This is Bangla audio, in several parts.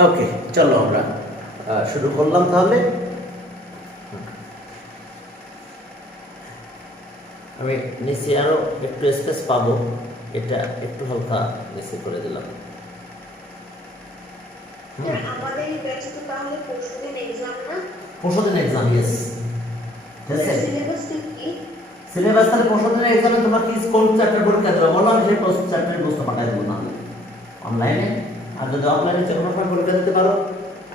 ওকে, চলো আমরা শুরু করলাম তাহলে। আমি নিচে আরো একটু স্পেস পাবো, এটা একটু হালকা নিচে করে দিলাম। আমাদের ব্যাচে তো তাহলে পরশুদিন এক্সাম না? পরশুদিন এক্সাম, ইয়েস। সিলেবাস কি? সিলেবাস তাহলে পরশুদিন এক্সামে তোমার কি কোন চ্যাপ্টার পরীক্ষা দেবে বলো, আমি সেই চ্যাপ্টারের প্রশ্ন পাঠাই দেবো না অনলাইনে। আর যদি অফলাইনে যে কোনো সময় পরীক্ষা দিতে পারো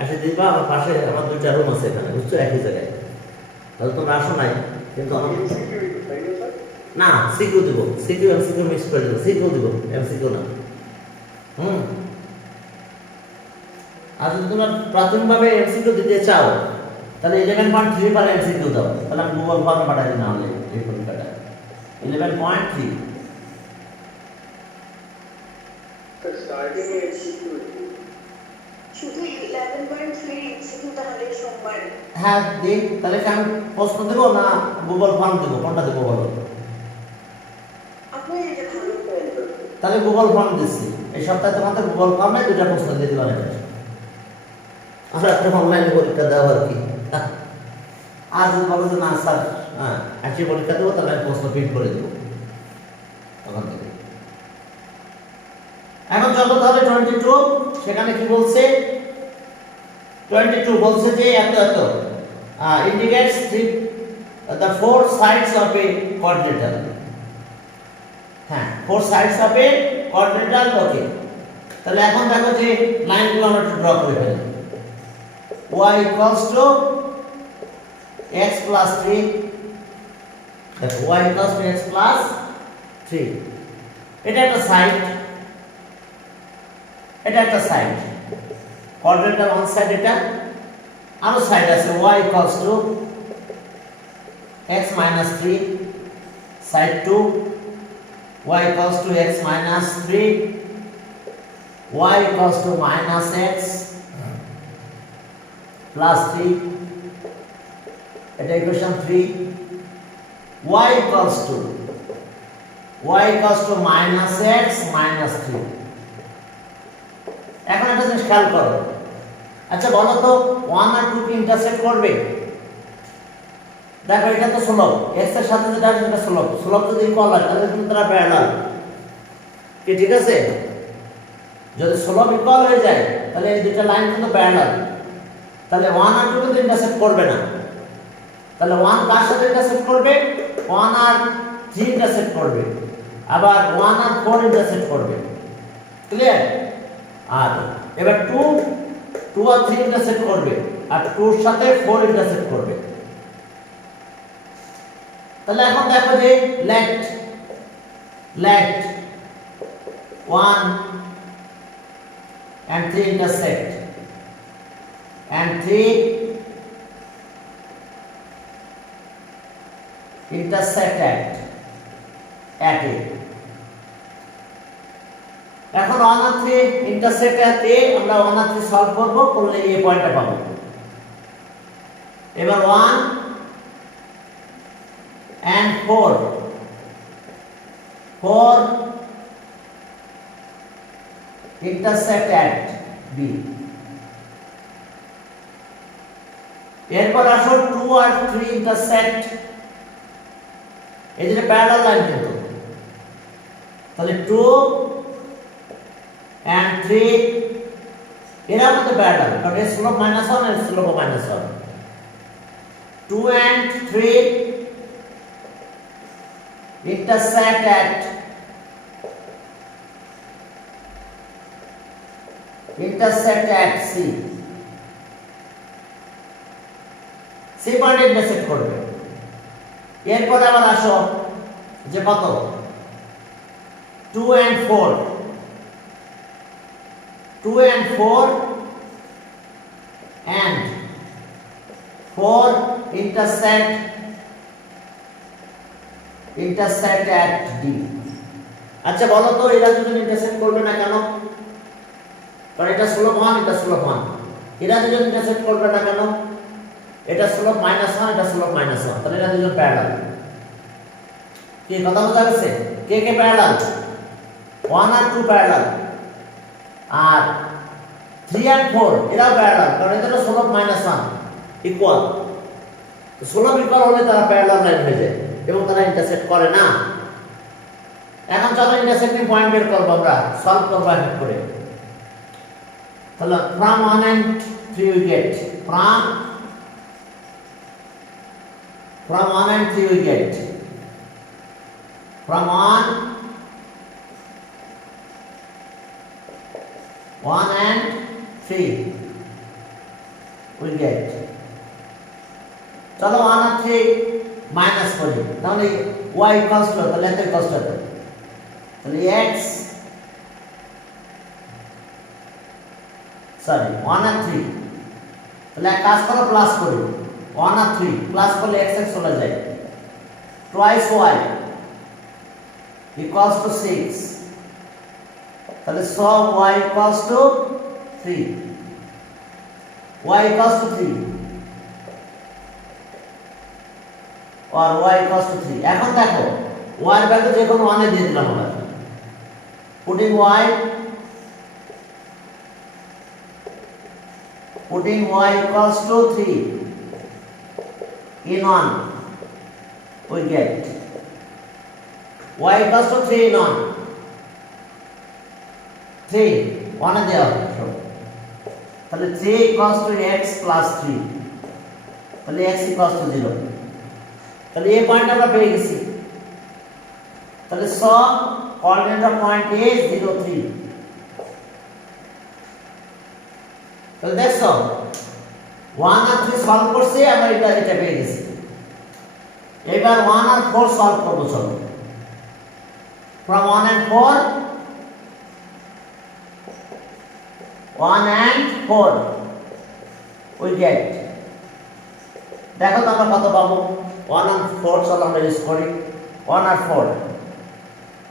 এসে দিবা। আমার পাশে আমার দুইটা রুম আছে এখানে, বুঝছো, একই জায়গায়। তাহলে তোমরা আসো নাই, কিন্তু আমার না সিকিউ দিব, সিকিউ এমসিকিউ মিক্স করে দেবো। সিকিউ দিব, এমসিকিউ না। আর যদি তোমরা প্রাথমিকভাবে এমসিকিউ দিতে চাও তাহলে 11.3 পার এমসিকিউ দাও, তাহলে আমি গুগল ফর্মে পাঠাই দিই না হলে এই পরীক্ষাটা 11.3। শুধু 11.3 এমসিকিউ তাহলে সোমবার? হ্যাঁ দিই। তাহলে কি আমি প্রশ্ন দেবো না গুগল ফর্ম দেবো, কোনটা দেবো বলো? আপনি এটা ভালো করে দেন। তাহলে গুগল ফর্ম দিচ্ছি। এই সপ্তাহে তোমাদের গুগল ফর্মে দুটা প্রশ্ন দিয়ে দিবা। আমরা একটা অনলাইনে পরীক্ষা দেওয়া আর কি। আর যদি বলো যে না স্যার একই পরীক্ষা দেবো, তাহলে আমি প্রশ্ন প্রিন্ট করে দেবো তখন থেকে। এখন যত তাহলে 22, সেখানে কি বলছে? 22 বলছে যে এত এত indicates the four sides of a quadrilateral. হ্যাঁ, four sides of a quadrilateral. ওকে, তাহলে এখন দেখো যে লাইনগুলো আমরা একটু ড্র করে ফেলি। y equals to x plus 3, দেখো y equals to x plus 3, এটা একটা সাইড, এটা একটা সাইড, কোয়াড্রেন্টাল ওয়ান সাইড। এটা আরো সাইড আছে, y equals to x minus 3, side 2, y equals to x minus 3, y equals to minus x plus 3, এটা equation 3, y equals to minus x minus 3। এখন একটা জিনিস খেয়াল করো। আচ্ছা বলো তো 1 আর 2 কি ইন্টারসেক্ট করবে? দেখো এটা তো স্লোপ, x এর সাথে যেটা আছে সেটা স্লোপ। স্লোপ যদি ইকুয়াল হয় তাহলে কিন্তু তারা প্যারালাল। কি ঠিক আছে? যদি স্লোপ ইকুয়াল হয়ে যায় তাহলে এই দুটো লাইন কিন্তু প্যারালাল। তাহলে 1 আর 2 কিন্তু ইন্টারসেক্ট করবে না। তাহলে 1 কার সাথে ইন্টারসেক্ট করবে? 1 আর 3 ইন্টারসেক্ট করবে। আবার 1 আর 4 ইন্টারসেক্ট করবে। ক্লিয়ার? আর এবার 2 আর 3 ইন্টারসেক্ট করবে, আর 2 এর সাথে 4 ইন্টারসেক্ট করবে। তাহলে এখন দেখো যে late 1 and 3 intersect, and 3 intersect at A. এখন 1 আর 3 intersect at A, আমরা 1 আর 3 সলভ করব, করলে এই পয়েন্টটা পাবো। এবার 1 and 4 intersect at B। এরপর আসো 2 আর 3 intersect, এই যে প্যারালাল লাইন কিন্তু। তাহলে 2 and 3 এরা মধ্যে প্যারালাল, কারণ এর স্লোপ -1 এর slope -1। 2 and 3 intersect at C। C পয়েন্টে ইন্টারসেক্ট করবে। এরপর আবার আসো যে কত 2 and 4 and 4 intersect at D। আচ্ছা বলো তো এরা দুজন ইন্টারসেক্ট করবে না কেন? কারণ এটা স্লোপ 1, এটা স্লোপ 1। এরা দুজন ইন্টারসেক্ট করবে না কেন? এটা স্লোপ -1, এটা স্লোপ -1, তাহলে এরা দুজন প্যারালাল। কি কথা বোঝা গেছে? কে প্যারালাল? 1 আর 2 প্যারালাল, আর 3 and 4 এরাও প্যারালাল, কারণ এদের স্লোপ -1 ইকুয়াল। তো স্লোপ ইকুয়াল হলে তারা প্যারালাল লাইন হয়ে যায় এবং তারা ইন্টারসেক্ট করে না। এখন চলো ইন্টারসেক্টিং পয়েন্ট বের করব, আমরা সলভ করব এক এক করে। তাহলে from 1 and 3 we get from 1 and 3 we get from 1 and 3 we get, চলো 1 আর 3 মাইনাস করি, তাহলে y ইকুয়ালস টু, তাহলে এত ইকুয়ালস টু, তাহলে x সরি 1 আর 3, তাহলে এক কাজ করো প্লাস করি, 1 আর 3 প্লাস করলে x x চলে যায়, twice y equals to 6, তাহলে সব y equals to 3, y equals to 3 or y equals to 3। এখন দেখো y এর ভ্যালু যে কোনো 1 এ দিয়ে দিলাম আমরা, putting y equals to 3 in 1 we get y equals to 3 in 1, 3 1 এ দেওয়া হবে, তাহলে 3 equals to x plus 3, তাহলে x equals to 0, তাহলে এই পয়েন্ট আমরা পেয়ে গেছি। তাহলে সব কোঅর্ডিনেট অফ পয়েন্ট A 0 3, তাহলে দেখো 1 আর 3 সলভ করছি, আমরা এটা পেয়ে গেছি। এবার 1 আর 4 সলভ করব, চলো from 1 and 4 we get, দেখো তো আমরা কত পাবো, 1 আর 4, চলো আমরা ইউজ করি 1 আর 4,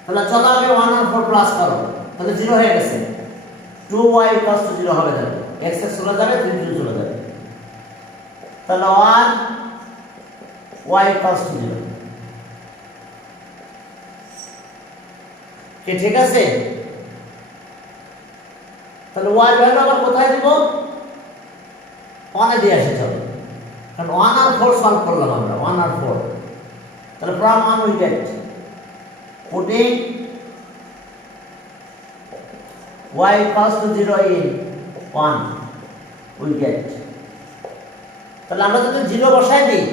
তাহলে চলো আগে 1 আর 4 প্লাস করো, তাহলে 0 হয়ে গেছে, 2y equals to 0 হবে, দেখো x x চলে যাবে, 3 0 চলে যাবে, তাহলে 1 y equals to 0, কি ঠিক আছে? তাহলে y এর ভ্যালু আবার কোথায় দিব, 1 এ দিয়ে আসে, চলো কারণ 1 আর 4 সলভ করলাম আমরা, 1 আর 4, তাহলে from 1 we get, putting y equals to 0 in 1 we get, তাহলে আমরা যদি 0 বসাই দিই,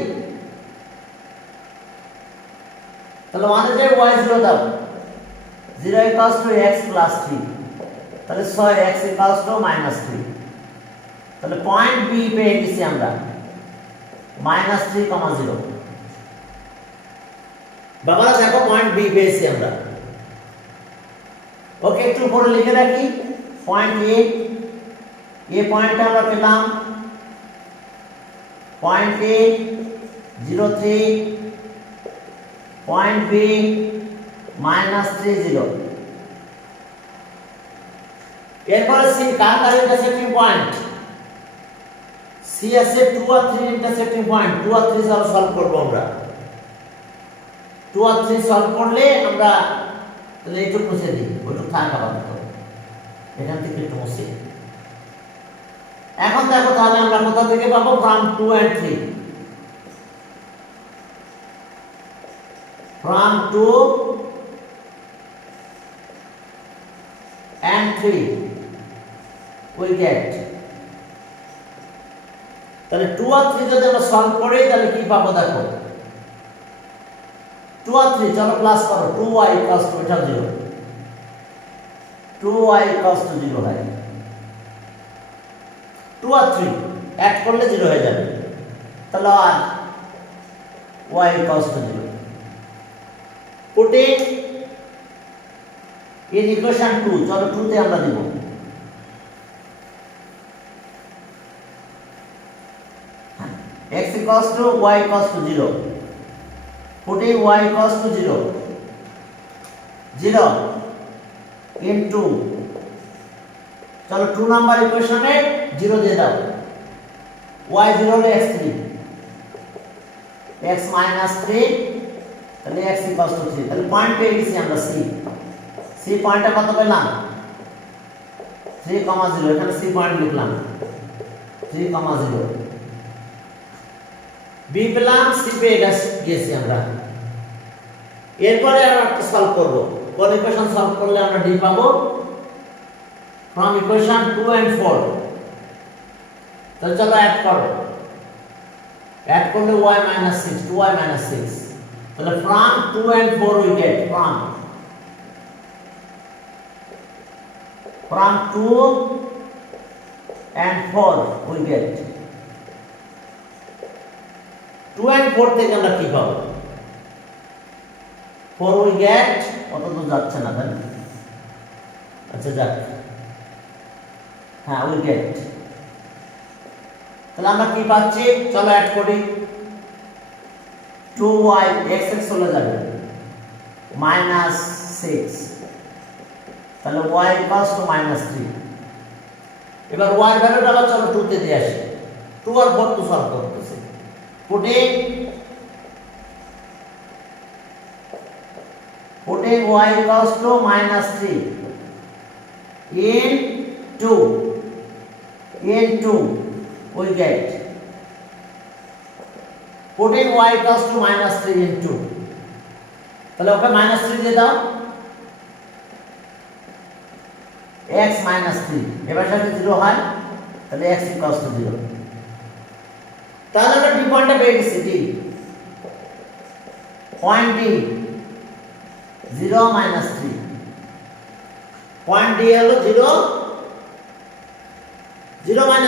তাহলে 1 এর জায়গায় y 0 দাও, 0 equals to x plus 3, তাহলে 6 x equals to -3, তাহলে পয়েন্ট B পেয়ে গেছি আমরা -3,0। বাবারা দেখো পয়েন্ট B পেয়েছি আমরা, ওকে একটু উপরে লিখে রাখি, পয়েন্ট A পয়েন্টটা আমরা পেলাম, পয়েন্ট A 0 3, পয়েন্ট B -3 0, এরপরে C কার ইন্টারসেক্টিং পয়েন্ট, C আছে 2 আর 3 ইন্টারসেক্টিং পয়েন্ট, 2 আর 3 সলভ করব আমরা, 2 আর 3 সলভ করলে আমরা, তাহলে একটু মুছে দিই, ওইটুকু থাকা বাধ্য, এখান থেকে একটু মুছে। এখন দেখো তাহলে আমরা কোথা থেকে পাবো, from 2 and 3, from 2 and 3 we get, তাহলে 2 আর 3 যদি আমরা সলভ করি তাহলে কি পাবো, দেখো 2 আর 3 চলো প্লাস করো, 2y equals to, এটা 0, 2y equals to 0 হয়, 2 আর 3 অ্যাড করলে 0 হয়ে যাবে, তাহলে আর y equals to 0, putting in equation 2, চলো 2 তে আমরা দিব, x equals to y equals to 0, putting y equals to 0 into, চলো 2 নাম্বার ইকুয়েশনে 0 দিয়ে দাও, y 0 হলো x3, x -3, তাহলে x equals to 3, তাহলে পয়েন্ট পেয়ে গেছি আমরা C পয়েন্টটা কত পেলাম, 3,0 এখানে সি পয়েন্ট লিখলাম 3,0 বি পেলাম সি পেয়ে গেছি আমরা। এরপরে আর একটা সলভ করব। কোন ইকুয়েশন সলভ করলে আমরা ডি পাবো? From equation 2 and 4। তাহলে চলো অ্যাড করো। অ্যাড করলে y - 6 2y - 6। তাহলে from 2 and 4 we get from 2 and 4 we get 2 and 4 থেকে আমরা কি পাবো? 4 we get কত তো যাচ্ছে না তাই? আচ্ছা যাক, হ্যাঁ we get। তাহলে আমরা কি পাচ্ছি? চলো অ্যাড করি। 2y x x চলে যাবে -6, তাহলে y = -3। এবার y এর ভ্যালুটা আবার চলো 2 তে দিয়ে আসি। 2 আর 4 তো সলভ করতেছি। putting y = -3 into we get putting y = -3 into, তাহলে ওকে -3 দিয়ে দাও, x -3 এবার সাথে 0 হয়, তাহলে x = 0। তাহলে আমরা ডি পয়েন্টটা পেয়ে গেছি। D point D 0 - 3, point D হলো 0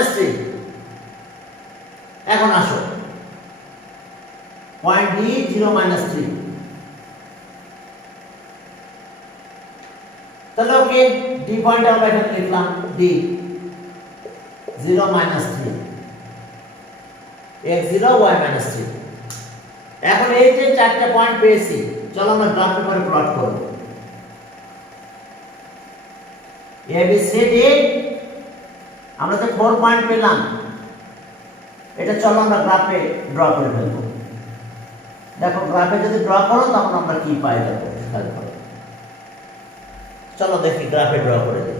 - 3। এখন আসো পয়েন্ট ডি 0 - 3, তাহলে ওকে ডি পয়েন্ট আমরা এখানে লিখলাম ডি 0 - 3 x0 y - 3। এখন এই যে চারটি পয়েন্ট পেয়েছি, চলো আমরা গ্রাফ পেপারে প্লট করব। এ বি সি ডি আমরা যে 4 পয়েন্ট পেলাম, এটা চলো আমরা গ্রাফে ড্র করে ফেলবো। দেখো গ্রাফে যদি ড্র করো তখন আমরা কি পাই দেখো খেয়াল করো। চলো দেখি গ্রাফে ড্র করে দিই।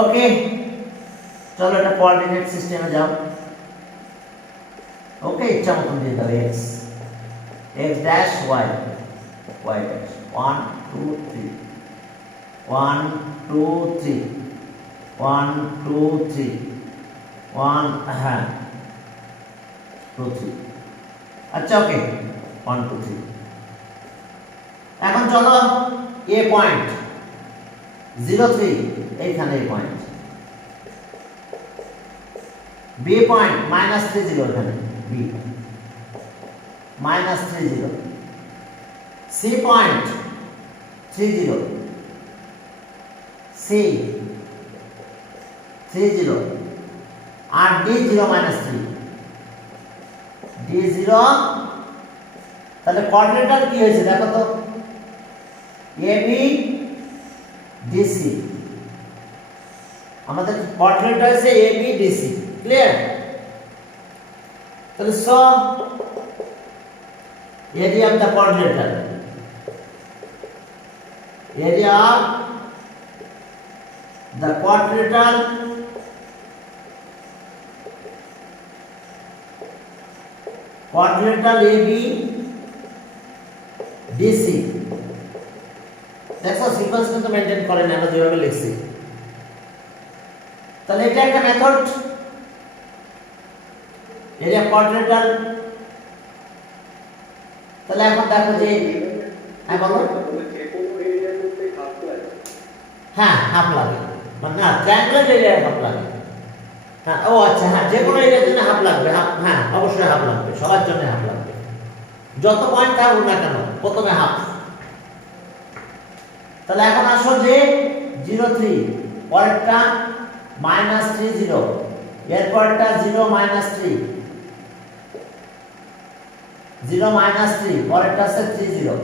ওকে, চলো এটা কোঅর্ডিনেট সিস্টেমে যাও। ওকে, ইচ্ছা মতন দিয়ে দাও x dash y dash 1 2 3 1 2 3 1 2 3 1 হ্যাঁ 2 3। আচ্ছা ওকে 1 2 3। এখন চলো এ পয়েন্ট 0 3 এইখানে এই পয়েন্ট, বি পয়েন্ট -3 0 এখানে বি -3 0, সি পয়েন্ট 3 0 সি 3 0 আর ডি 0 - 3 ডি 0। তাহলে কোঅর্ডিনেটর কি হয়েছে দেখো তো, এ বি ডি সি। আমাদের কোঅর্ডিনেটর হয়েছে A B D C. Clear? তাহলে so area of the quadrilateral, area of the quadrilateral AB DC। দেখো সিকোয়েন্স কিন্তু মেইনটেইন করে না, আমরা যেভাবে লিখছি। তাহলে এটা একটা মেথড, এরিয়া কোয়াড্রিলাটারাল। তাহলে এখন দেখো যে হ্যাঁ বলো, হ্যাঁ হাফ লাগে, মানে না ট্রায়াঙ্গুলার এরিয়া হাফ লাগে। হ্যাঁ ও আচ্ছা, হ্যাঁ যে কোনো এরিয়ার জন্য হাফ লাগবে। হাফ, হ্যাঁ অবশ্যই হাফ লাগবে, সবার জন্য হাফ লাগবে, যত পয়েন্ট থাকুক না কেন প্রথমে হাফ। তাহলে এখন আসো যে 0 3 পরেরটা -3 0, এর পরেরটা 0 -3 0 -3, পরেরটা আছে 3 0।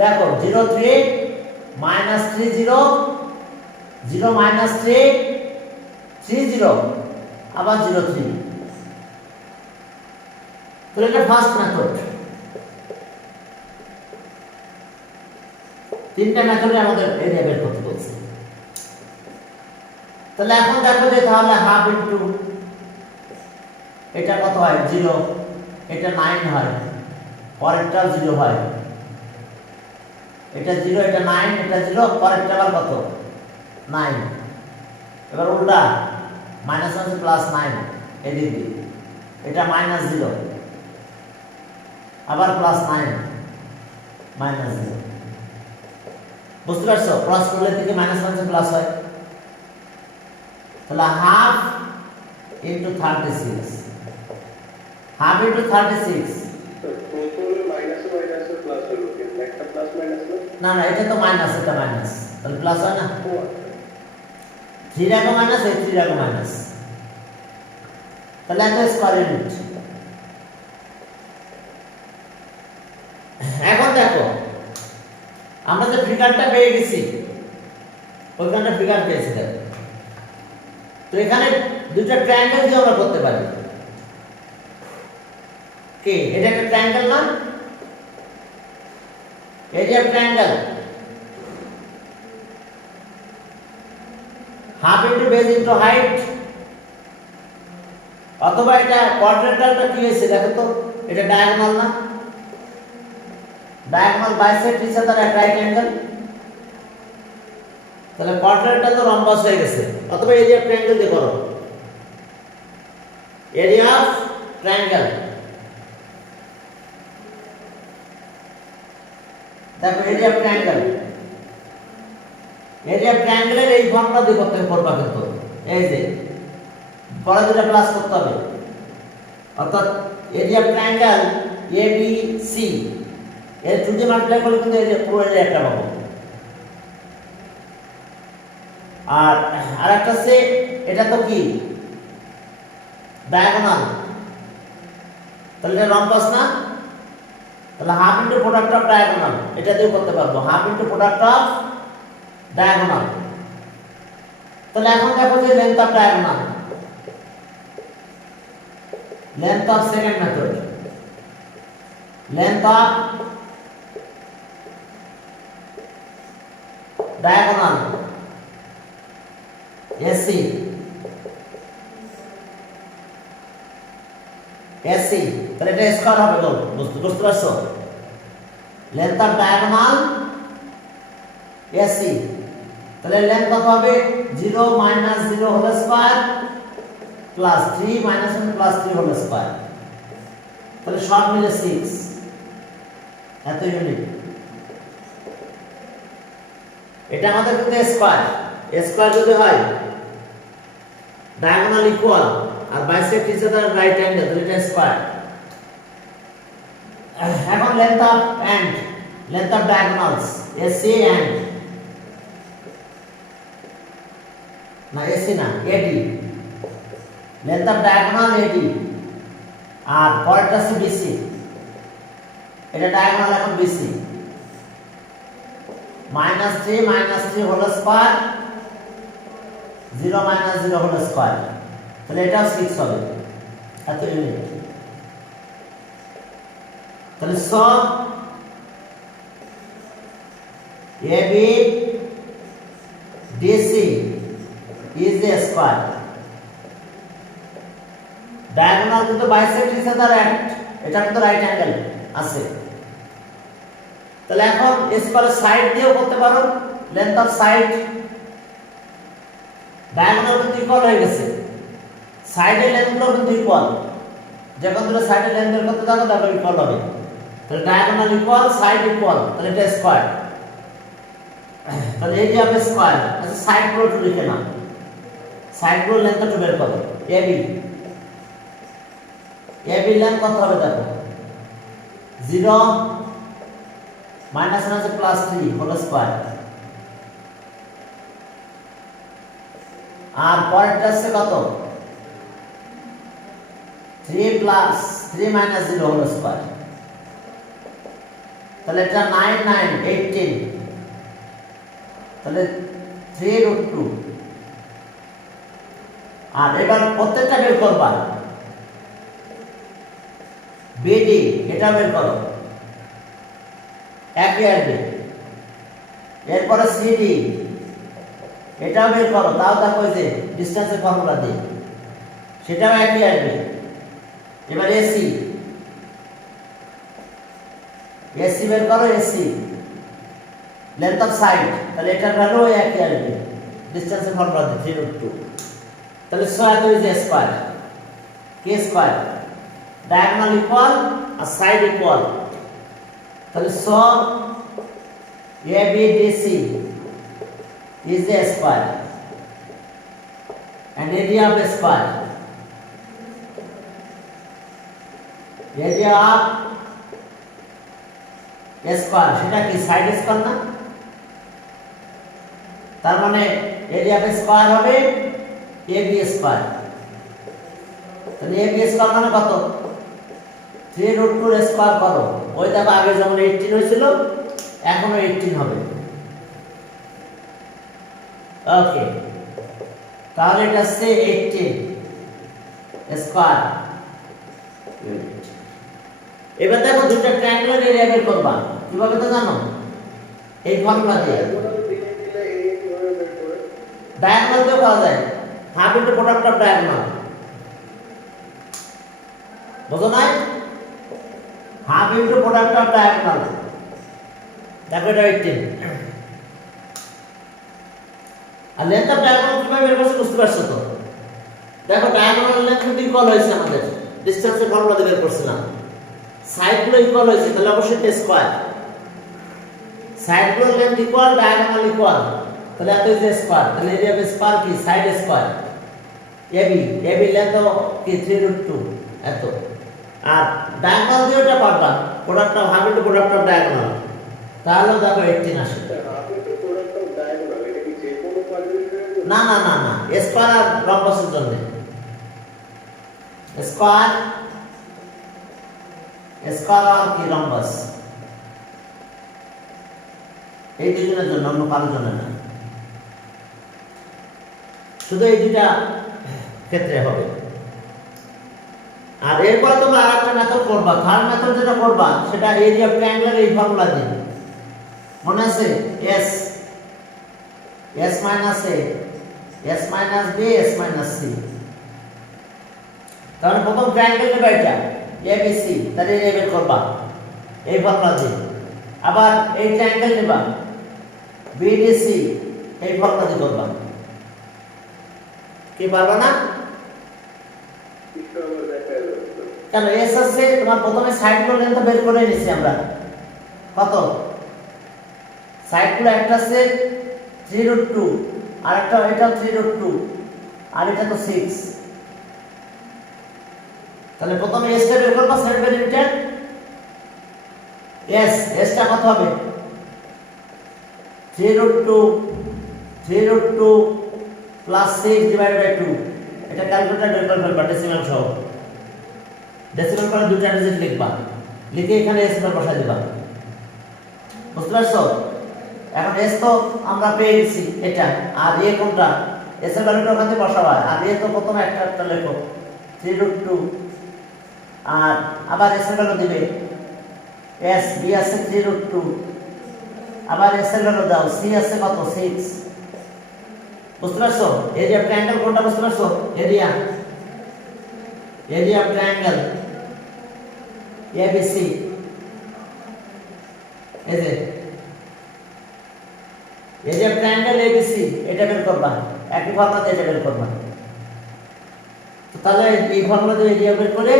দেখো 0 3 -3 0 0 -3 3 0 আবার 0 3। তো এটা ফার্স্ট মেথড। তিনটা মেথডে আমাদের এরিয়া বের করতে বলছে। তাহলে এখন দেখো যে তাহলে হাফ ইনটু এটা কত হয় 0, এটা 9 হয়, পরেরটা 0 হয়, এটা 0, এটা 9, এটা 0, পরেরটা আবার কত 9। এবার উল্টা মাইনাস আছে প্লাস 9 এদিকে, এটা -0 আবার প্লাস 9 -0। বুঝতে পারছো? প্লাস করলে থেকে মাইনাস আছে প্লাস হয়। তাহলে হাফ ইন্টু 36, হাফ ইন্টু 36, না না এটা তো মাইনাস, এটা মাইনাস, তাহলে প্লাস হয় না? 3 রাখো মাইনাস, এই 3 রাখো মাইনাস, তাহলে এত স্কয়ার ইউনিট। এখন দেখো আমরা যে ফিগারটা পেয়ে গেছি, ওইখানটা ফিগার পেয়েছি দেখো। তো এখানে দুটো ট্রায়াঙ্গেল দিয়ে আমরা করতে পারি। কি এটা একটা ট্রায়াঙ্গেল না? Area of triangle half into base into height, অথবা এটা কোয়াড্রেন্টালটা কি হয়েছে দেখো তো, এটা ডায়াগোনাল না? Diagonal bisect each other at right angle, তাহলে কোয়াড্রেন্টাল তো রম্বাস হয়ে গেছে, অথবা এরিয়া অফ ট্রায়াঙ্গেল দিয়ে করো। এরিয়া অফ ট্রায়াঙ্গেল দেখো, area of triangle, area of ট্রায়াঙ্গেলের এই ফর্মুলা দিয়ে করতে পারবা কিন্তু, এই যে পরে দুটো প্লাস করতে হবে, অর্থাৎ এরিয়া অফ ট্রায়াঙ্গেল ABC এর 2 দিয়ে মাল্টিপ্লাই করলে কিন্তু এরিয়া পুরো এরিয়া একটা পাবো। আর আরেকটা আছে, এটা তো কি ডায়াগোনাল, তাহলে এটা রম্বাস না? তাহলে half into product of diagonal, এটা দিয়ে করতে পারবো, half into product of diagonal. তাহলে এখন দেখো যে length of diagonal, length of second method, length of diagonal AC, AC তাহলে এটা স্কয়ার হবে তো, বুঝতে পারছো? লেন্থ অফ ডায়াগোনাল AC, তাহলে লেন্থ কত হবে 0 - 0 whole square plus 3 - 1 plus 3 whole square, তাহলে সব মিলে 6, এত ইউনিট। এটা আমাদের কিন্তু স্কয়ার, স্কয়ার যদি হয় ডায়াগোনাল ইকুয়াল আর bisect each other right angle, তাহলে এটা স্কয়ার। এখন length of and, length of diagonals AC and না, AC না, AD, length of diagonal AD, আর পরেরটা আছে BC, এটা ডায়াগোনাল এখন BC, -3 - 3 whole square 0 - 0 whole square, তাহলে এটা 6 হবে, এত ইউনিট। তাহলে সব AB DC is a square, diagonal কিন্তু বাইসেক্ট ইচ আদার এট, এটা কিন্তু রাইট অ্যাঙ্গেল আছে। তাহলে এখন স্কয়ার সাইড দিয়েও করতে পারো, লেন্থ অফ সাইড, ডায়াগোনাল কিন্তু ইকুয়াল হয়ে গেছে, সাইডের লেন্থগুলো কিন্তু ইকুয়াল, যখন দুটো সাইডের লেন্থ বের করতে থাকো তখন ইকুয়াল হবে। তাহলে ডায়াগোনাল ইকুয়াল, সাইড ইকুয়াল, তাহলে এটা স্কয়ার, তাহলে এরিয়া অফ স্কয়ার। আচ্ছা সাইডগুলো একটু লিখে নাও, সাইডগুলোর লেন্থ একটু বের করো। AB, AB লেন্থ কত হবে দেখো, 0 - 1 আছে প্লাস 3 হোল স্কয়ার, আর পরেরটা আছে কত 3 + 3 - 0 হোল স্কয়ার, তাহলে এটা 9 9 18, তাহলে 3√2। আর এবার প্রত্যেকটা বের করবা, BD এটা বের করো, একই আসবে, এরপরে CD এটাও বের করো, তাও দেখো যে ডিসটেন্সের ফর্মুলা দিয়ে সেটাও একই আসবে। এবার এসি বের করো, এসি লেন্থ অফ সাইড, তাহলে এটার ভ্যালু একই আসবে ডিসটেন্সের ফর্মুলা দিয়ে 3√2। তাহলে 6 2 ইজ স্কয়ার কে স্কয়ার, ডায়াগোনাল ইকুয়াল আর সাইড ইকুয়াল, তাহলে 100 ABDC is a square and area of a square, area of a square সেটা কি সাইড স্কয়ার না, তার মানে এরিয়া অফ স্কয়ার হবে AB স্কয়ার। তাহলে AB স্কয়ার মানে কত, 3√2 স্কয়ার করো, ওই দেখো আগে যেমন 18 হয়েছিল এখনো 18 হবে। ওকে, তাহলে এটা হচ্ছে 18 স্কয়ার। এবার দেখো দুটো ট্রায়াঙ্গুলার এরিয়া বের করবা, কিভাবে তো জানো, এই ফর্মুলা দিয়ে ডায়াগোনাল দিয়ে করা যায়, half into product of diagonal, বুঝো নাই, half into product of diagonal, দেখো এটা 18। আর লেন্থ অফ ডায়াগোনাল কিভাবে বের করছে বুঝতে পারছো তো, দেখো ডায়াগোনাল লেন্থ কিন্তু ইকুয়াল হয়েছে আমাদের ডিসটেন্সের ফর্মুলা দিয়ে বের করছিলাম, সাইডগুলো ইকুয়াল হয়েছে, তাহলে অবশ্যই এটা স্কয়ার, সাইডগুলোর লেন্থ ইকুয়াল ডায়াগোনাল ইকুয়াল, তাহলে এত ইজ স্কয়ার, তাহলে এরিয়া অফ স্কয়ার কি সাইড স্কয়ার, এবি লেন্থ কি 3√2 এত, আর ডায়াগোনাল দিয়ে ওটা পারবা product of half into product of diagonal, তাহলে দেখো 18 আসে। না না না না, স্কয়ার আর রম্বাসের জন্য, স্কয়ার আর কি রম্বাস, এই দুজনের জন্য, অন্য কারোর জন্য না, শুধু এই দুইটা ক্ষেত্রে হবে। আর এরপর তোমরা আরেকটা মেথড করবা, থার্ড মেথড যেটা করবা সেটা এরিয়া অফ ট্রায়াঙ্গুলার এই ফর্মুলা দিয়ে, মনে আছে, s minus a s minus b s minus c, তাহলে প্রথম ট্রায়াঙ্গেল নেবা এটা ABC, তাহলে এরিয়া বের করবা এই ফর্মুলা দিয়ে, আবার এই ট্রায়াঙ্গেল নেবা BDC এই ফর্মুলা দিয়ে করবা, কি পারবা না কেন, এস আছে তোমার, প্রথমে সাইডগুলো লেন্থ বের করে নিছি আমরা, কত সাইডগুলো, একটা আছে 3√2 আর একটা এটা 3√2 আর এটা তো 6, তাহলে প্রথমে এস টা বের করবা, সেট ভেরিয়েবল এস টা কত হবে 3√2 প্লাস 6 ডিভাইডেড বাই 2, এটা ক্যালকুলেটর বের করে ফেলবা ডেসিমাল সহ, ডেসিমাল করে দুটো ডিজিট লিখবা, লিখে এখানে এস বার বসাই দিবা, বুঝতে পারছো। এখন এস তো আমরা পেয়ে গেছি এটা, আর এ কোনটা, এস এর ভ্যালুটা ওখানে বসাবা, আর এ তো প্রথমে একটা লেখো 3√2, আর আবার এস এর ভ্যালু দিবে, এস বি আছে 3√2, আবার এস এর ভ্যালু দাও, সি আছে কত 6, বুঝতে পারছো। এরিয়া অফ ট্রায়াঙ্গেল কোনটা বুঝতে পারছো, এরিয়া অফ ট্রায়াঙ্গেল ABC, এই যে এরিয়া অফ ট্রায়াঙ্গেল ABC এটা বের করবা, একই ফর্মুলা দিয়ে এটা বের করবা, তো তাহলে এই ফর্মুলা দিয়ে এরিয়া বের করে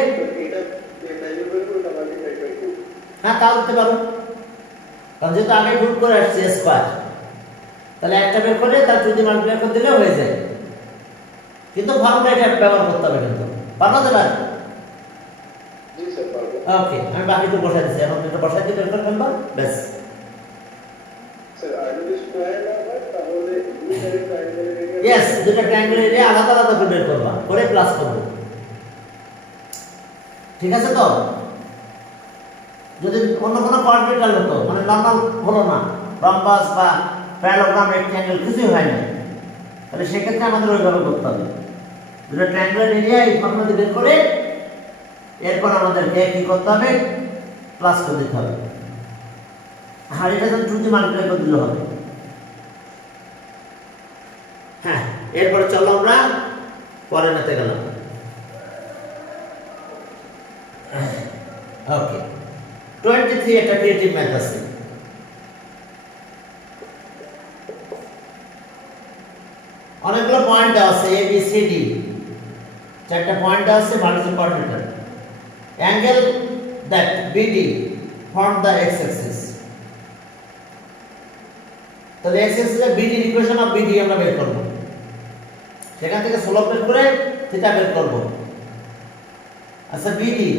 হ্যাঁ তাও দিতে পারো, কারণ যেহেতু আগে গ্রুপ করে আসছে স্কয়ার, তাহলে একটা বের করে তার 2 দিয়ে মাল্টিপ্লাই করে দিলে হয়ে যায়, কিন্তু ফর্মুলা এটা ব্যবহার করতে হবে, কিন্তু পারবা তো পারবে। ওকে, আমি বাকি তো বসাই দিচ্ছি, এখন দুটো বসাই দিয়ে বের করে ফেলবা, ব্যাস। ইয়েস, দুটো ট্রায়াঙ্গেল এরিয়া আলাদা আলাদা করে বের করবা, করে প্লাস করব, ঠিক আছে তো। যদি অন্য কোনো কোয়াড্রিলাটারাল হতো, মানে নরমাল হলো না, রম্বাস বা প্যারালোগ্রাম, রেক্ট্যাঙ্গেল কিছুই হয় না, তাহলে সেক্ষেত্রে আমাদের ওইভাবে করতে হবে, দুটো ট্রায়াঙ্গুলার এরিয়া এই ফর্মুলা দিয়ে বের করে এরপর আমাদেরকে কি করতে হবে, প্লাস করে দিতে হবে, আর এটা যখন 2 দিয়ে মাল্টিপ্লাই করে দিলে হবে। হ্যাঁ, এরপরে চলো আমরা পরে নিতে গেলাম। ওকে, 23 একটা ক্রিয়েটিভ ম্যাথ আছে। অনেকগুলো পয়েন্ট দেওয়া আছে এ বি সি ডি, চারটা পয়েন্ট দেওয়া আছে vertical coordinator. Angle that BD form the X axis. তাহলে এক্স অ্যাক্সিসে বিডি ইকুয়েশন অফ বিডি আমরা বের করব, সেখান থেকে স্লোপ বের করে থিটা বের করব। আচ্ছা, বিডি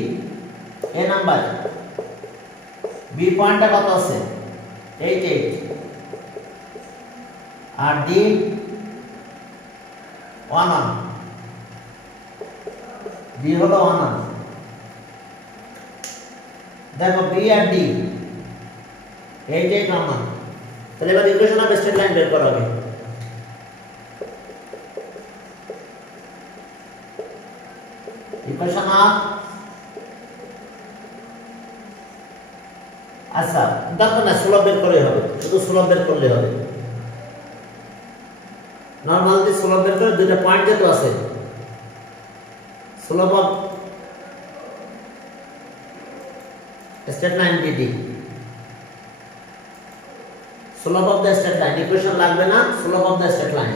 এ নাম্বার, বি পয়েন্টটা কত আছে 8 আর ডি 1 ডি হলো 1। দেখো বি আর ডি 8 1। তাহলে এবার ইকুয়েশন অফ স্ট্রেট লাইন বের করা হবে। ইকুয়েশন অফ, আচ্ছা দেখো না, স্লোপ বের করলে হবে, শুধু স্লোপ বের করলে হবে। নরমাল দিয়ে স্লোপ বের করে দুইটা পয়েন্ট যেহেতু আছে, slope of straight line BD, slope of the straight line, equation লাগবে না, slope of the straight line,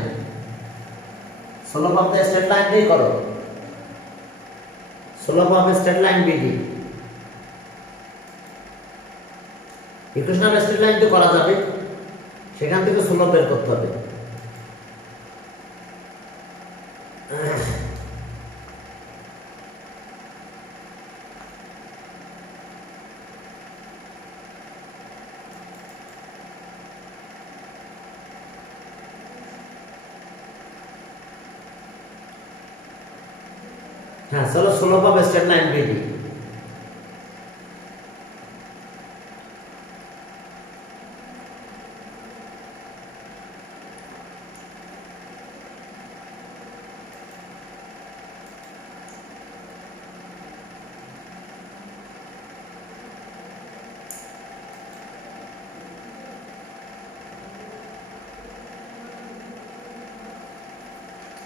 slope of the straight line দিয়ে করো। Slope of straight line BD, equation of straight line তো করা যাবে, সেখান থেকে স্লোপ বের করতে হবে। হ্যাঁ, চলো slope of straight line BD.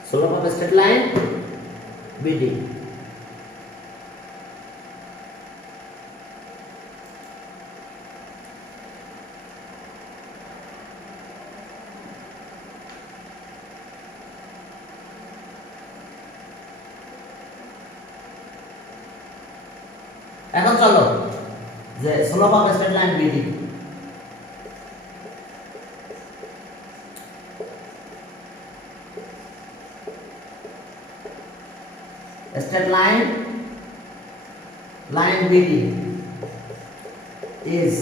Slope of a straight line BD. এখন চলো যে slope of straight line BD, straight line BD is,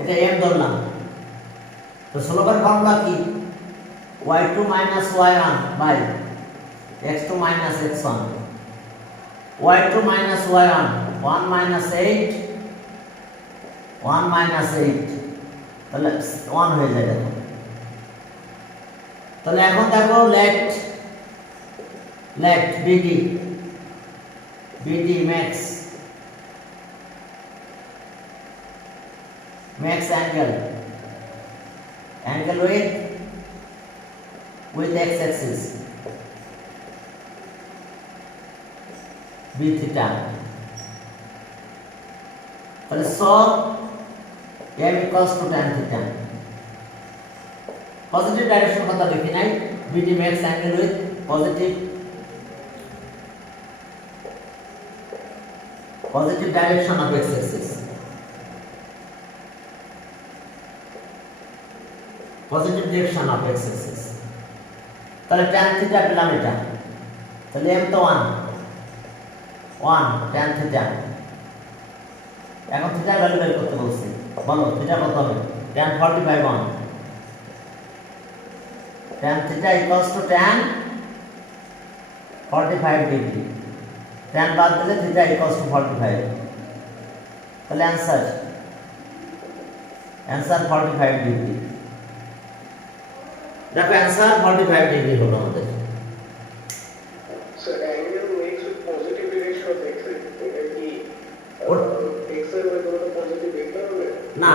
এটা m ধরলাম, তো স্লোপের ফর্মুলা কি y2 minus y1 by x2 minus x1, y2 minus y1 1 minus 8 1 minus 8, তাহলে 1 হয়ে যায়। দেখো তাহলে এখন দেখো let BD max angle with x axis b theta, তাহলে so m equals to tan theta। Positive direction কথা দেখি নাই, BD max angle with positive direction of x axis, positive direction of x axis, তাহলে tan theta পেলাম এটা, তাহলে m তো 1 tan theta। এখন থিটার ভ্যালু বের করতে বলছি, বলো থিটা কত হবে? tan 45 1, tan theta equals to tan 45 degree, tan বাদ দিলে থিটা equals to 45, তাহলে অ্যানসার 45 ডিগ্রি। দেখো অ্যানসার 45 ডিগ্রি হলো আমাদের। So angle makes with positive direction of x, এটা কি x এর মধ্যে কোনো পজিটিভ ভেক্টর হবে? না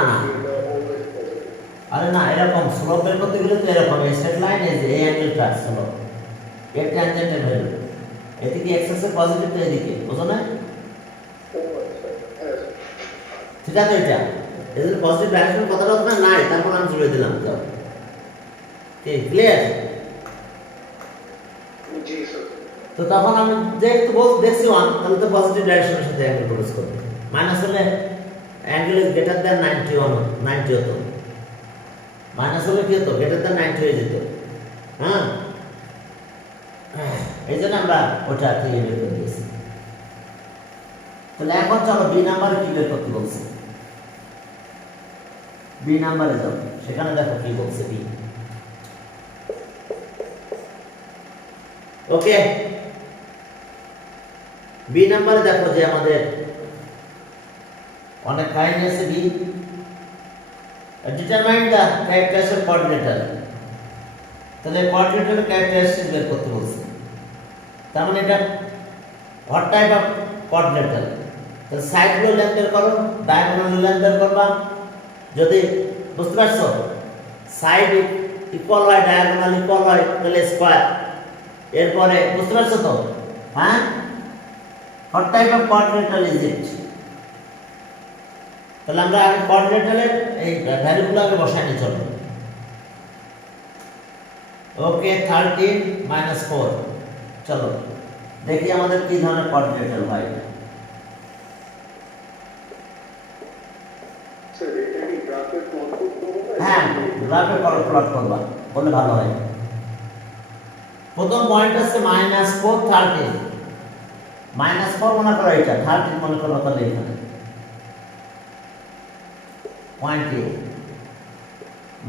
always positive. আরে না, এরকম স্লোপ বের করতে গেলে তো এরকম স্ট্রেট লাইন এই যে এই অ্যাঙ্গেলটা স্লোপ এর ট্যানজেন্টের ভ্যালু এদিকে এক্স এর পজিটিভ তো এদিকে বুঝো না ও আচ্ছা, হ্যাঁ স্যার। ঠিক আছে এটা এদের পজিটিভ ডাইরেকশন কথাটা তো নাই তারপর আমি জুড়ে দিলাম যাও ঠিক ক্লিয়ার জি স্যার। তো তখন আমি যেহেতু দেখছি ওয়ান তাহলে তো পজিটিভ ডাইরেকশনের সাথে অ্যাঙ্গেল প্রডিউস করবে মাইনাস হলে অ্যাঙ্গেল ইজ গ্রেটার দ্যান 90 হতো মাইনাস হলে কি হতো গ্রেটার দ্যান 90 হয়ে যেত হ্যাঁ এই জন্য আমরা ওটা দিয়ে বের করে দিয়েছি তাহলে এখন চলো বি নাম্বারে কি বের করতে বলছে বি নাম্বারে যাও সেখানে দেখো কি বলছে বি ওকে বি নাম্বারে দেখো যে আমাদের অনেক কাহিনী আছে be determine the characteristic coordinator তাহলে কোঅর্ডিনেটরের ক্যারেক্টারিস্টিক বের করতে বলছে তার মানে এটা হোয়াট টাইপ অফ কোঅর্ডিনেটর তাহলে সাইডগুলো লেন্থ বের করো ডায়াগোনাল লেন্থ বের করবা যদি বুঝতে পারছো সাইড ইকুয়াল হয় ডায়াগোনাল ইকুয়াল হয় তাহলে স্কয়ার এরপরে বুঝতে পারছো তো হ্যাঁ what type of coordinator is it তাহলে আমরা আগে কোঅর্ডিনেটরের এই ভ্যালুগুলো আগে বসাই নিয়ে চলবো ওকে 13 মাইনাস 4 চলো দেখি আমাদের কি ধরনের কোঅর্ডিনেটর হয় স্যার এটা কি গ্রাফে প্লট করতে হবে? হ্যাঁ গ্রাফে প্লট করবা বললে ভালো হয় প্রথম পয়েন্ট আছে -4 13 -4 মনে করো এটা 13 মনে করো তাহলে এখানে পয়েন্ট এ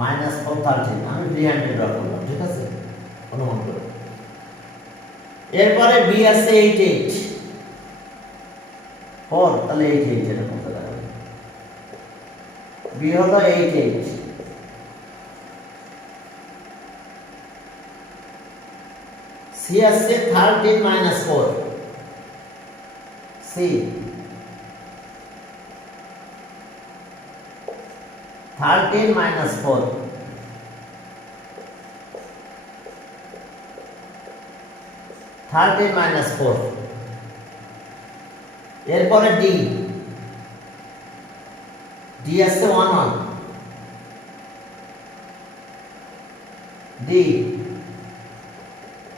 -4 13 আমি ফ্রি হ্যান্ডে ড্র করলাম ঠিক আছে অনুমান করো এরপরে বি আছে 8 8 4 তাহলে 8 8 এরকম তো দাঁড়াবে বি হলো 8 8 সি আছে 13 মাইনাস 4 সি 13 মাইনাস 4 13 মাইনাস 4 এরপরে ডি ডি আছে 1 1 ডি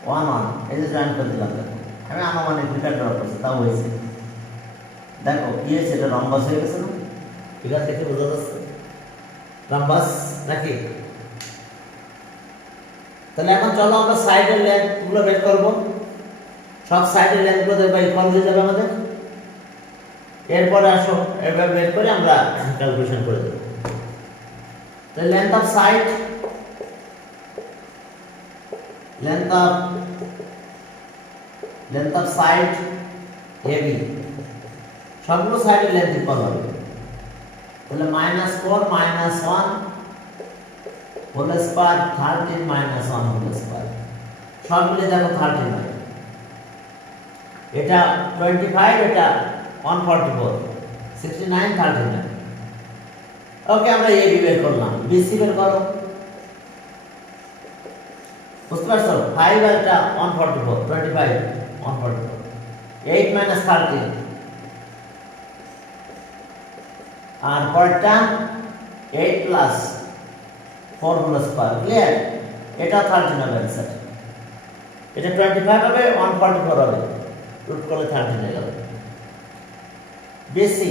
1 1 এই যে জয়েন করে দিলাম দেখো আমি আনুমানিক দুইটা ড্র করছি তাও হয়েছে দেখো কি হয়েছে এটা রম্বাস হয়ে গেছে না ফিগার দেখে বোঝা যাচ্ছে রম্বাস নাকি তাহলে এখন চলো আমরা সাইডের লেন্থ গুলো বের করব সব সাইডের লেন্থ গুলো দেখবা ইকুয়াল হয়ে যাবে আমাদের এরপরে আসো এভাবে বের করে আমরা ক্যালকুলেশন করে দেব তাহলে length of side length of side AB সবগুলো সাইডের লেন্থ ইকুয়াল হবে তাহলে -4 -1 হোল স্কয়ার 13 -1 হোল স্কয়ার সব মিলে দেখো 13 হয় এটা 25 এটা 144 69 39 ওকে আমরা AB বের করলাম BC বের করো বুঝতে পারছো 5 আর এটা 144 25 144 8 minus 13 আর পরেরটা 8 plus 4 whole square ক্লিয়ার এটা 13 হবে आंसर এটা 25 হবে 144 হবে রুট করলে 13 হয়ে গেল বেসি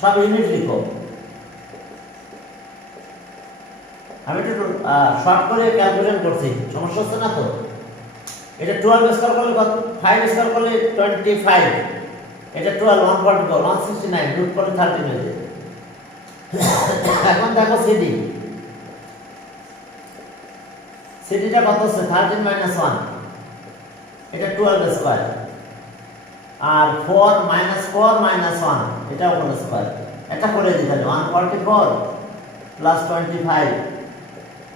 সব ইউনিট লিখো আমি একটু শর্ট করে ক্যালকুলেশন করছি সমস্যা হচ্ছে না তো এটা 12 স্কয়ার করলে কত 5 স্কয়ার করলে 25 এটা 12 144 169 রুট করলে 13 হয়ে যায় এখন দেখো সিডি সিডিটা কত হচ্ছে 13 - 1 এটা 12 স্কয়ার আর 4 - 1 এটা হোল স্কয়ার এটা করে দিতে হবে 144 প্লাস 25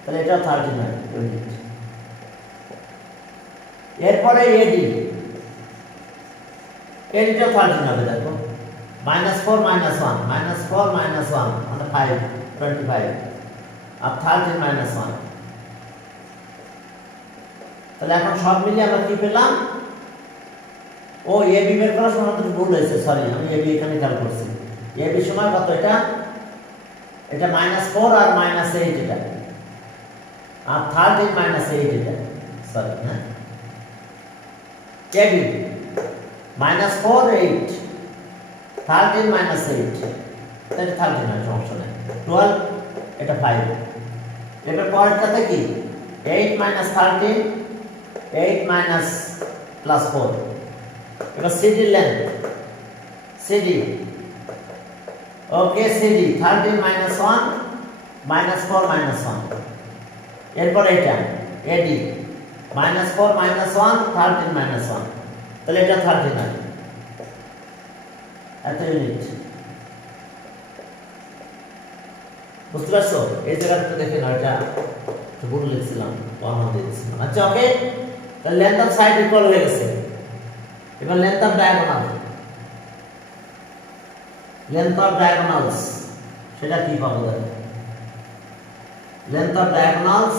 তাহলে এটা 13 হয় ইউনিট এরপরে এডি এডিটা 13 হবে দেখো -4 - 1 -4 - 1 মানে 5 25 আর 13 মাইনাস 1। তাহলে এখন সব মিলিয়ে আমরা কি পেলাম? ও এবি বের করার সময় তো ভুল হয়েছে, সরি, আমি এবি এখানে খেয়াল করছি। এবি সময় কত এটা? এটা -4 আর -8 এটা, আর 13 -8 এটা, সরি, হ্যাঁ, এবি -4 8 13 -8, এটা 13 না, সমস্যা নেই, 12 এটা 5। এবার পরেরটাতে কি 8 - 13 8 মাইনাস প্লাস 4। এবার সিডি লেন্থ, সিডি, ওকে, সিডি 13 - 1 -4 -1। এরপর এটা এডি -4 - 1 13 - 1, তাহলে এটা 39 এত ইউনিট। বুঝতে পারছো? এই জায়গাটা দেখে না, এটা ভুল লিখছিলাম, কমন দিয়েছিলাম। আচ্ছা, ওকে, তাহলে লেন্থ অফ সাইড ইকুয়াল হয়ে গেছে। এবার length of diagonal, length of diagonals সেটা কি পাবো? দেখো, length of diagonals,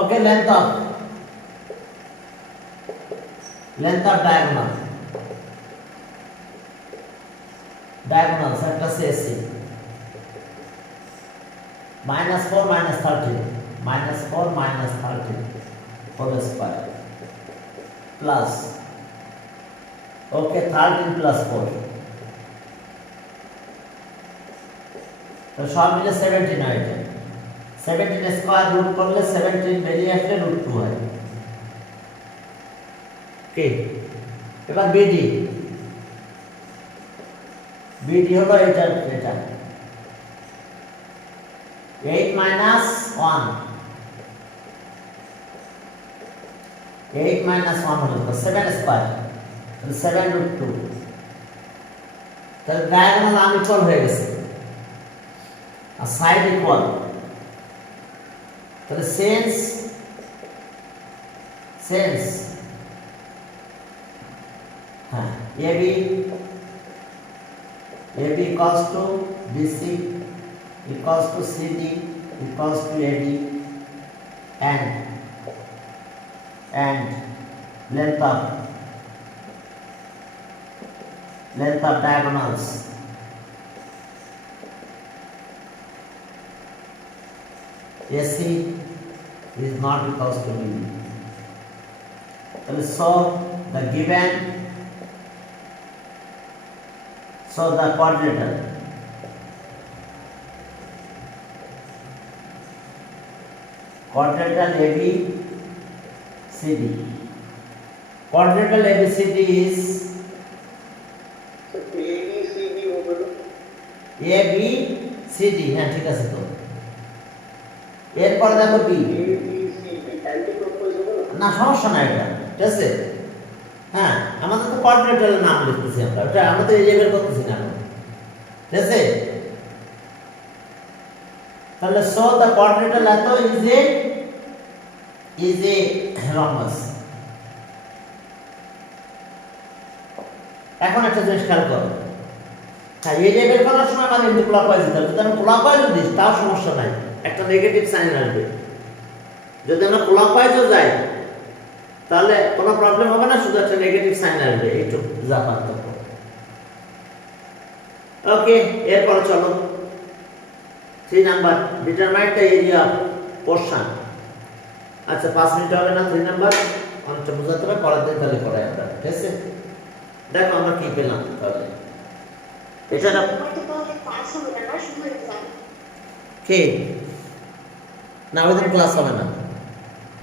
okay, length of diagonal, diagonals একটা সিএসসি -4 - 13 -4 - 13 হোল স্কয়ার প্লাস, ওকে, 13 প্লাস 4, তো সব মিলে 17 হয়। এটা 17 স্কয়ার রুট করলে 17 বেরিয়ে আসলে √2 হয়। ওকে, এবার বিডি, বিডি হলো এটা, এটা 8 - 1, 8 - 1 হলো 7 স্কয়ার, 7√2। তাহলে ডায়াগোনাল আর্ম ইকুয়াল হয়ে গেছে আর সাইড ইকুয়াল। তাহলে সেন্স হ্যাঁ, AB equals to BC equals to CD equals to AD and length of diagonals AC is not equals to BD. So the given, so the quadrilateral ABCD, quadrilateral ABCD is ABCD হবে না? ABCD, হ্যাঁ, ঠিক আছে। তো এরপর দেখো বি, ABCD অ্যান্টিক্লকওয়াইজ হবে না? না, সমস্যা নাই, এটা ঠিক আছে। হ্যাঁ, আমাদের তো কোঅর্ডিনেটরের নাম লিখতেছি আমরা, এটা আমাদের এই লেভেল করতেছি না, ঠিক আছে। তাহলে সো দ্য কোঅর্ডিনেটর এত ইজ এ রম্বাস। এখন একটা জিনিস খেয়াল করো, হ্যাঁ, এই লেভেল করার সময় আমাদের এমনি ক্লকওয়াইজ দিতে হবে। যদি আমি ক্লকওয়াইজ দিই তাও সমস্যা নাই, একটা নেগেটিভ সাইন আসবে। যদি আমরা ক্লকওয়াইজও যাই তাহলে কোনো প্রবলেম হবে না, শুধু একটা নেগেটিভ সাইন আসবে, এইটুকু যা পার্থক্য। ওকে, এরপরে চলো 3 number, determine the area of portion. আচ্ছা, 5 মিনিট হবে না? 3 নাম্বার অনেকটা বোঝাতে হবে, পরের দিন তাহলে পড়াই আমরা, ঠিক আছে। দেখো আমরা কি পেলাম তাহলে। এটা না পাস হবে না, শুধু এক্সাম। কি না, ওই দিন ক্লাস হবে না।